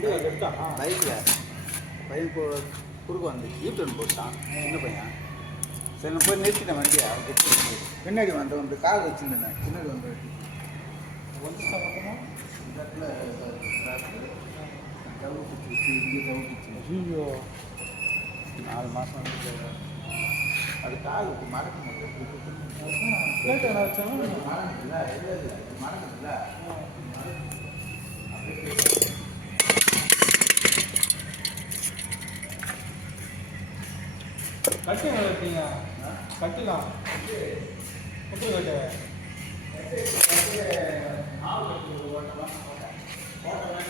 பைக்கில் பையன் குறுக்க வந்து யூட்டர்ன் போட்டான் சின்ன பையன். சரி நான் போய் நிறுத்திட்டேன் வண்டியை. அவங்க பின்னாடி வந்து கால் வச்சுருந்தேன். பின்னாடி வந்து இந்த இடத்துல ஜவு பிடிச்சி இங்கே ஜவு பிடிச்சி ஐயோ 4 மாதம் வந்து அது கால் மறக்க முடியல. மறந்துல இல்லை மறந்துல கட்டி இருக்கீங்க கட்டிலாம் எப்படி கட்டு அப்புறமா